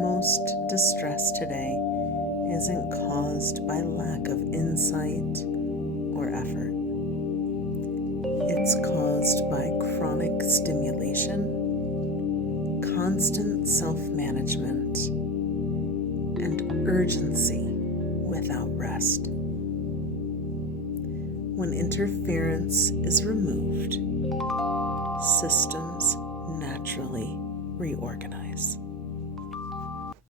most distress today isn't caused by lack of insight or effort. It's caused by chronic stimulation, constant self-management, and urgency without rest. When interference is removed, systems naturally reorganize.